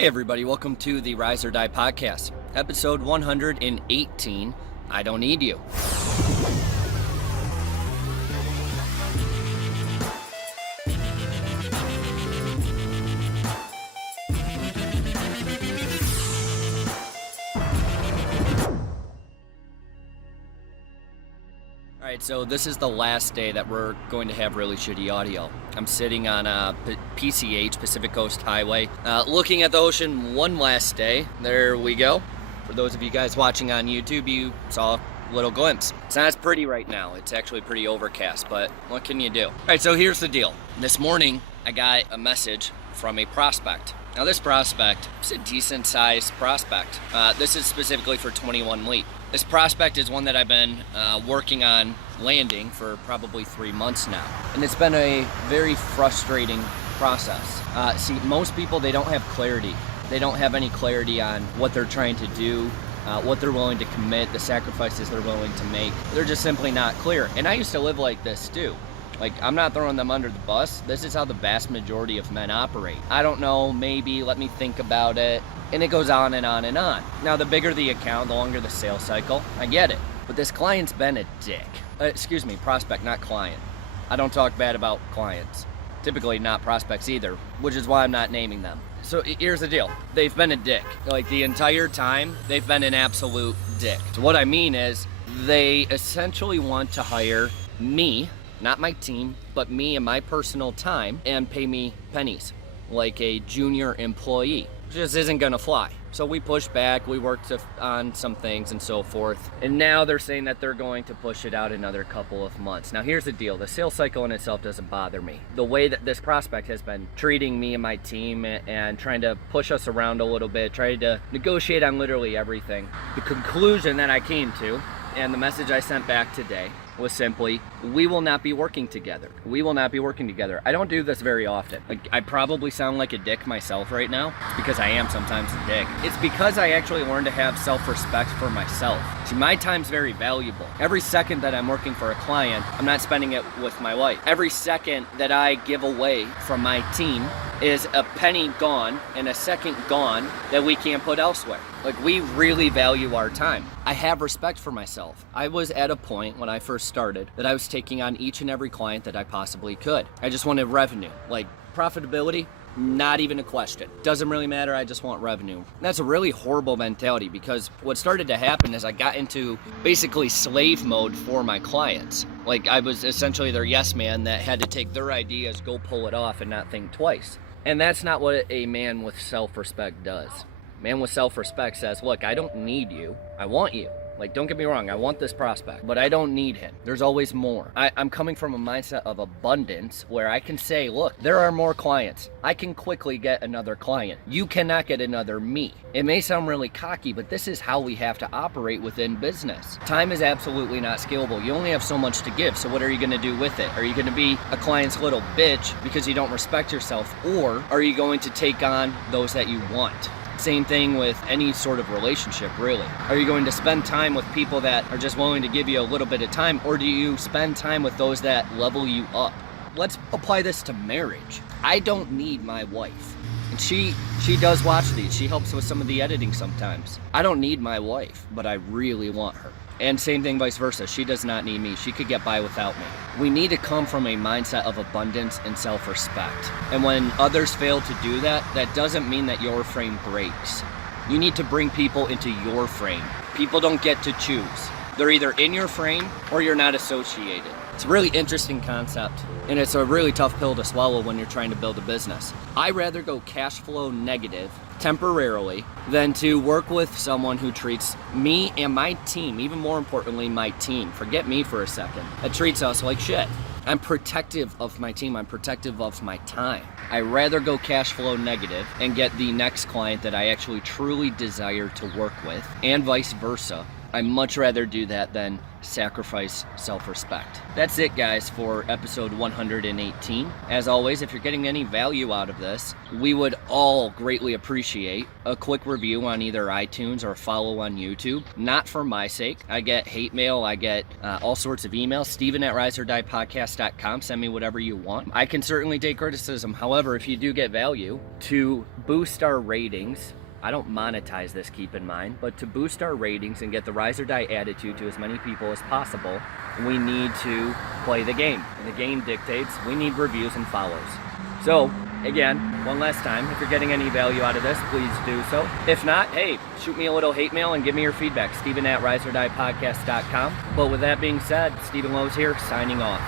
Hey everybody, welcome to the Rise or Die podcast, episode 118, I Don't Need You. Alright, so this is the last day that we're going to have really shitty audio. I'm sitting on PCH, Pacific Coast Highway, looking at the ocean one last day. There we go. For those of you guys watching on YouTube, you saw a little glimpse. It's not as pretty right now. It's actually pretty overcast, but what can you do? Alright, so here's the deal. This morning, I got a message from a prospect. Now this prospect is a decent sized prospect. This is specifically for 21 Wheat. This prospect is one that I've been working on landing for probably 3 months now. And it's been a very frustrating process. See, most people, they don't have clarity. They don't have any clarity on what they're trying to do, what they're willing to commit, the sacrifices they're willing to make. They're just simply not clear. And I used to live like this too. Like, I'm not throwing them under the bus. This is how the vast majority of men operate. I don't know, maybe, let me think about it. And it goes on and on and on. Now, the bigger the account, the longer the sales cycle. I get it. But this client's been a dick. Excuse me, prospect, not client. I don't talk bad about clients. Typically not prospects either, which is why I'm not naming them. So here's the deal. They've been a dick. Like, the entire time, they've been an absolute dick. So what I mean is, they essentially want to hire me, not my team, but me and my personal time, and pay me pennies, like a junior employee. Just isn't gonna fly. So we pushed back, we worked on some things and so forth, and now they're saying that they're going to push it out another couple of months. Now here's the deal, the sales cycle in itself doesn't bother me. The way that this prospect has been treating me and my team and trying to push us around a little bit, trying to negotiate on literally everything. The conclusion that I came to, and the message I sent back today, was simply, we will not be working together. We will not be working together. I don't do this very often. Like, I probably sound like a dick myself right now, because I am sometimes a dick. It's because I actually learned to have self-respect for myself. See, my time's very valuable. Every second that I'm working for a client, I'm not spending it with my wife. Every second that I give away from my team is a penny gone and a second gone that we can't put elsewhere. Like, we really value our time. I have respect for myself. I was at a point when I first started that I was taking on each and every client that I possibly could. I just wanted revenue. Like, profitability, not even a question. Doesn't really matter, I just want revenue. And that's a really horrible mentality, because what started to happen is I got into basically slave mode for my clients. Like, I was essentially their yes man that had to take their ideas, go pull it off, and not think twice. And that's not what a man with self-respect does. Man with self-respect says, look, I don't need you, I want you. Like, don't get me wrong, I want this prospect, but I don't need him. There's always more. I'm coming from a mindset of abundance where I can say, look, there are more clients. I can quickly get another client. You cannot get another me. It may sound really cocky, but this is how we have to operate within business. Time is absolutely not scalable. You only have so much to give, so what are you gonna do with it? Are you gonna be a client's little bitch because you don't respect yourself, or are you going to take on those that you want? Same thing with any sort of relationship, really. Are you going to spend time with people that are just willing to give you a little bit of time, or do you spend time with those that level you up? Let's apply this to marriage. I don't need my wife. And she does watch these. She helps with some of the editing sometimes. I don't need my wife, but I really want her. And same thing vice versa. She does not need me. She could get by without me. We need to come from a mindset of abundance and self-respect. And when others fail to do that, that doesn't mean that your frame breaks. You need to bring people into your frame. People don't get to choose. They're either in your frame or you're not associated. It's a really interesting concept, and it's a really tough pill to swallow when you're trying to build a business. I'd rather go cash flow negative temporarily than to work with someone who treats me and my team, even more importantly, my team, forget me for a second, that treats us like shit. I'm protective of my team, I'm protective of my time. I'd rather go cash flow negative and get the next client that I actually truly desire to work with, and vice versa, I'd much rather do that than sacrifice self-respect. That's it, guys, for episode 118. As always, if you're getting any value out of this, we would all greatly appreciate a quick review on either iTunes or a follow on YouTube. Not for my sake. I get hate mail. I get all sorts of emails. Steven@riseordiepodcast.com. Send me whatever you want. I can certainly take criticism. However, if you do get value, to boost our ratings, I don't monetize this, keep in mind, but to boost our ratings and get the Rise or Die attitude to as many people as possible, we need to play the game. And the game dictates we need reviews and follows. So, again, one last time, if you're getting any value out of this, please do so. If not, hey, shoot me a little hate mail and give me your feedback. Steven@riseordiepodcast.com. But with that being said, Stephen Lowisz here, signing off.